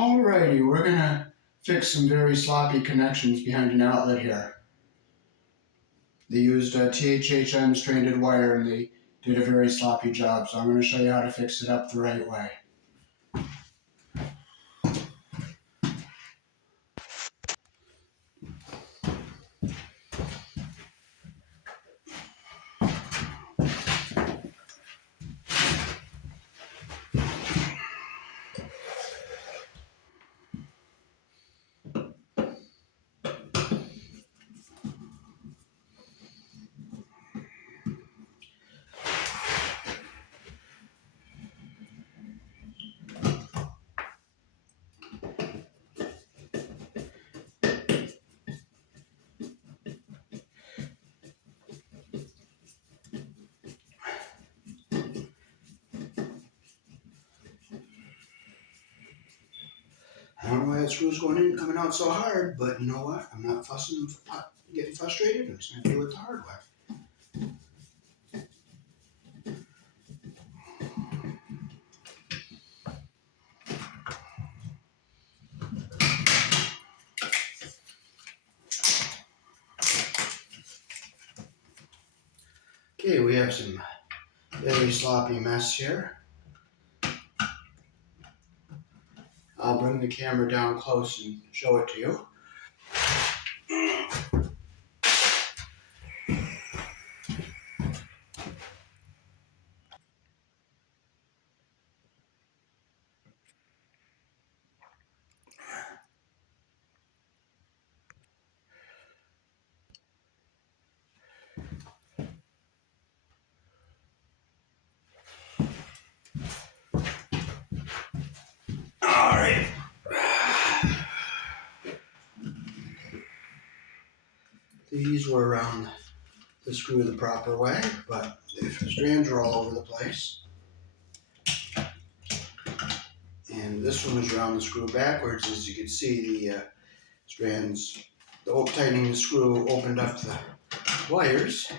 Alrighty, we're gonna fix some very sloppy connections behind an outlet here. They used a thhn stranded wire and they did a very sloppy job, so I'm gonna show you how to fix it up the right way. I don't know why that screw's going in and coming out so hard, but you know what? I'm not fussing and getting frustrated. I'm just going to do it the hard way. Okay, we have some very sloppy mess here. I'll bring the camera down close and show it to you. Alright. These were around the screw the proper way, but the strands are all over the place. And this one was around the screw backwards. As you can see, the strands, tightening the screw opened up the wires.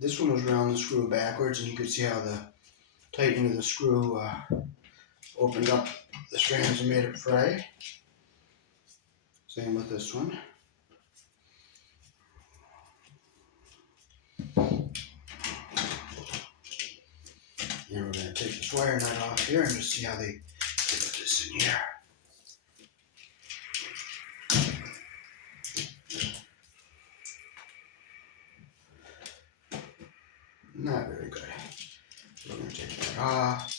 This one was around the screw backwards, and you could see how the tightening of the screw opened up the strands and made it fray. Same with this one. And we're going to take this wire nut off here and just see how they put this in here. Not very good. So we're going to take that off.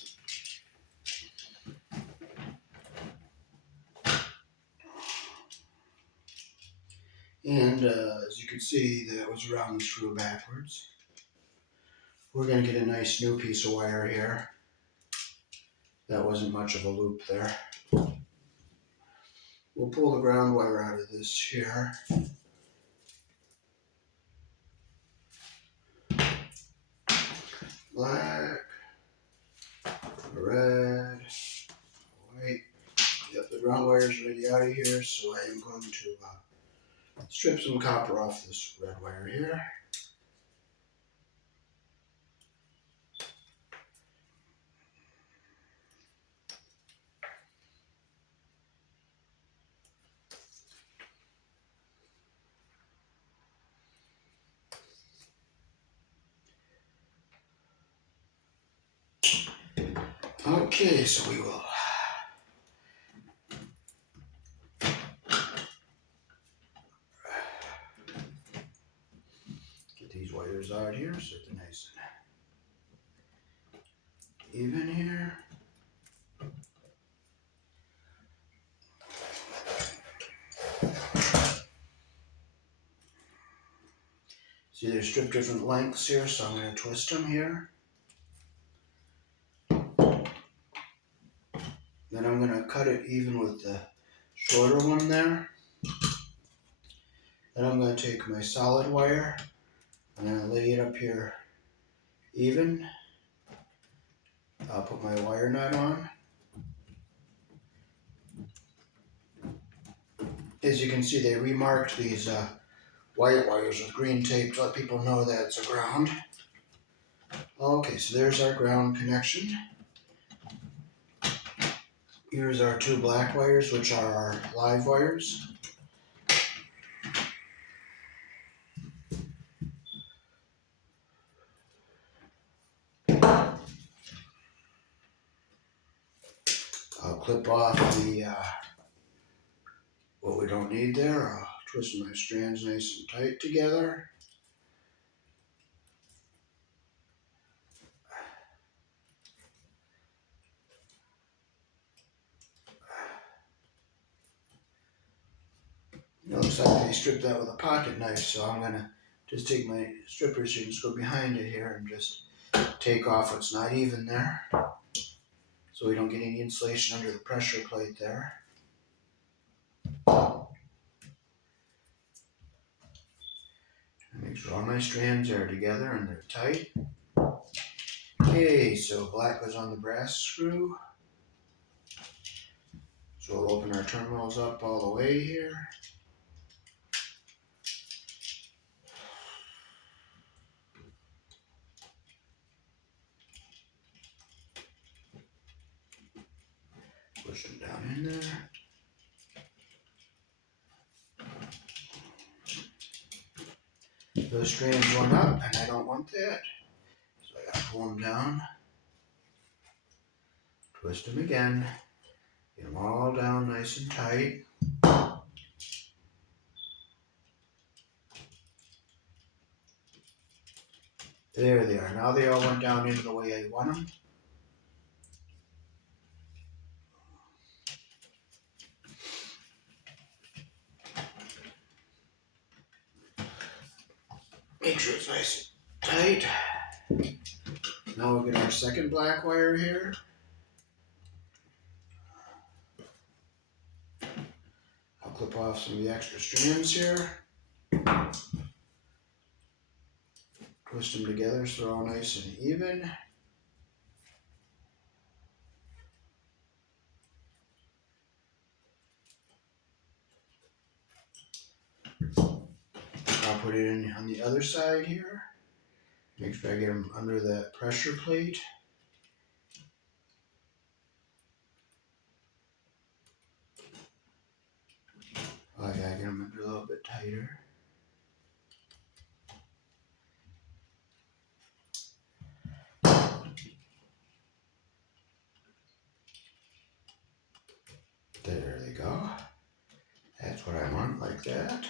And as you can see, that was around the screw backwards. We're going to get a nice new piece of wire here. That wasn't much of a loop there. We'll pull the ground wire out of this here. Black, red, white. Yep, the ground wire is already out of here, so I am going to strip some copper off this red wire here. Okay, so we will get these wires out here so they're nice and even here. See, they're stripped different lengths here, so I'm going to twist them here. Then I'm going to cut it even with the shorter one there. Then I'm going to take my solid wire. I'm going to lay it up here even. I'll put my wire nut on. As you can see, they remarked these white wires with green tape to let people know that it's a ground. Okay, so there's our ground connection. Here's our two black wires, which are our live wires. I'll clip off the what we don't need there. I'll twist my strands nice and tight together. It looks like they stripped that with a pocket knife, so I'm gonna just take my strippers and just go behind it here and just take off what's not even there, so we don't get any insulation under the pressure plate there. Make sure all my strands are together and they're tight. Okay, so black goes on the brass screw. So we'll open our terminals up all the way here. Push them down in there. Those strands went up and I don't want that. So I gotta pull them down. Twist them again. Get them all down nice and tight. There they are. Now they all went down into the way I want them. Make sure it's nice and tight. Now we'll get our second black wire here. I'll clip off some of the extra strands here. Twist them together so they're all nice and even. I'll put it in on the other side here. Make sure I get them under that pressure plate. I gotta get them under a little bit tighter. There they go. That's what I want, like that.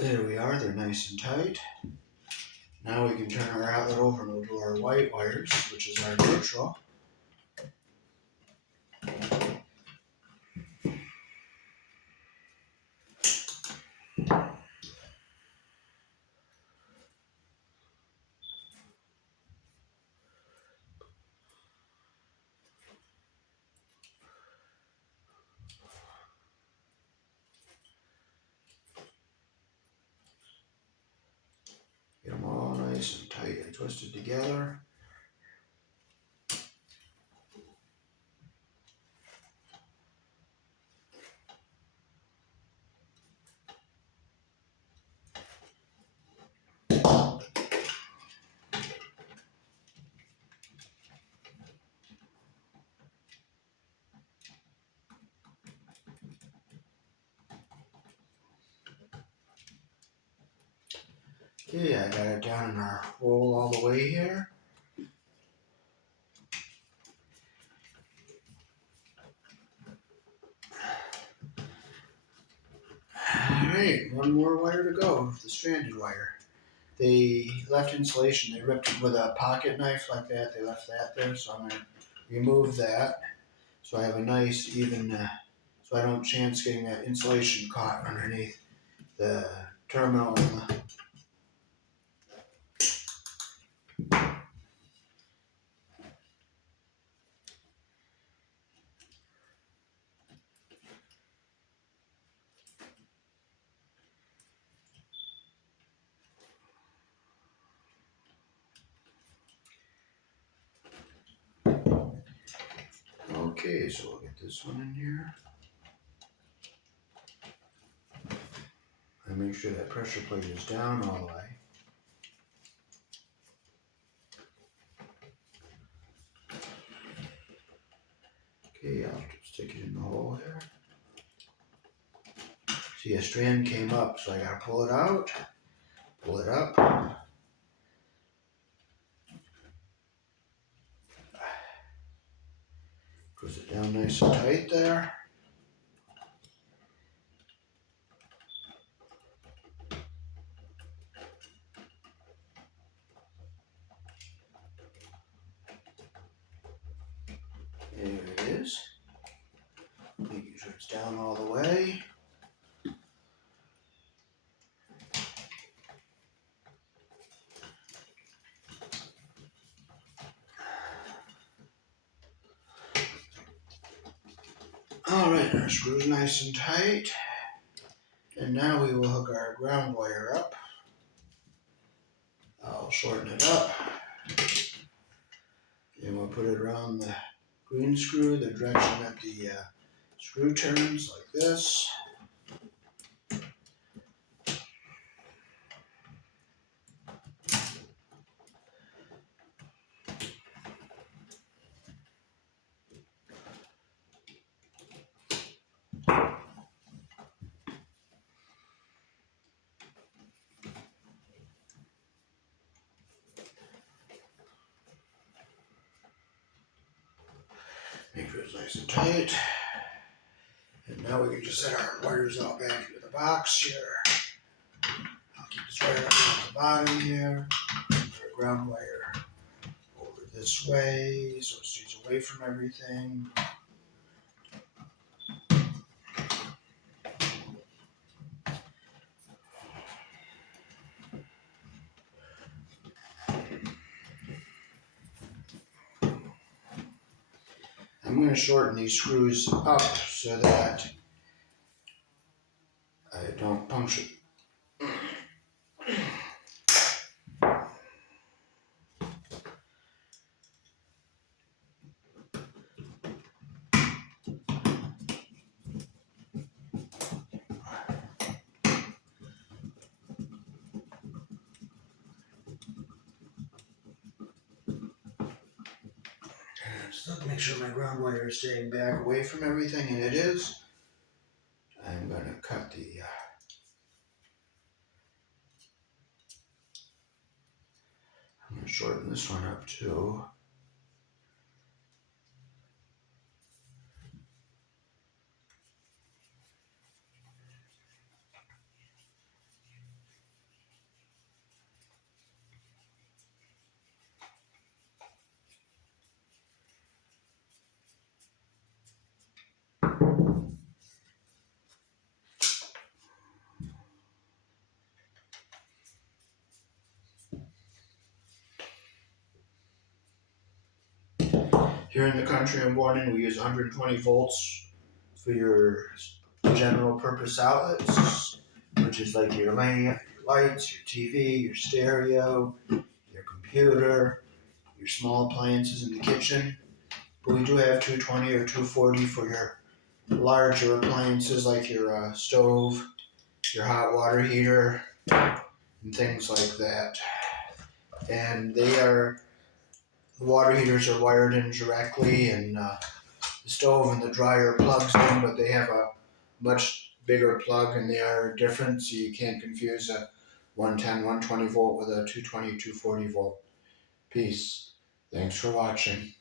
There we are, they're nice and tight. Now we can turn our outlet over and we'll do our white wires, which is our neutral. Get them all nice and tight and twisted together. Okay, I got it down in our hole all the way here. Alright, one more wire to go, the stranded wire. They left insulation, they ripped it with a pocket knife like that, they left that there, so I'm going to remove that. So I have a nice even, so I don't chance getting that insulation caught underneath the terminal and the okay, so we'll get this one in here. make sure that pressure plate is down all the way. Okay, I'll stick it in the hole here. See, a strand came up, so I gotta pull it out, pull it up. Push it down nice and tight there. There it is. Making sure it's down all the way. Alright, our screw's nice and tight. And now we will hook our ground wire up. I'll shorten it up. And we'll put it around the green screw, the direction that the screw turns, like this. Make sure it's nice and tight. And now we can just set our wires out back into the box here. I'll keep this wire up at the bottom here. Our ground wire over this way so it stays away from everything. I'm going to shorten these screws up so that I don't puncture. Just make sure my ground wire is staying back away from everything, and it is. I'm going to cut the I'm going to shorten this one up too. Here in the country I'm born in, we use 120 volts for your general purpose outlets, which is like your lights, your TV, your stereo, your computer, your small appliances in the kitchen. But we do have 220 or 240 for your larger appliances like your stove, your hot water heater, and things like that. And the water heaters are wired in directly, and the stove and the dryer plugs in, but they have a much bigger plug and they are different, so you can't confuse a 110, 120 volt with a 220, 240 volt piece. Thanks for watching.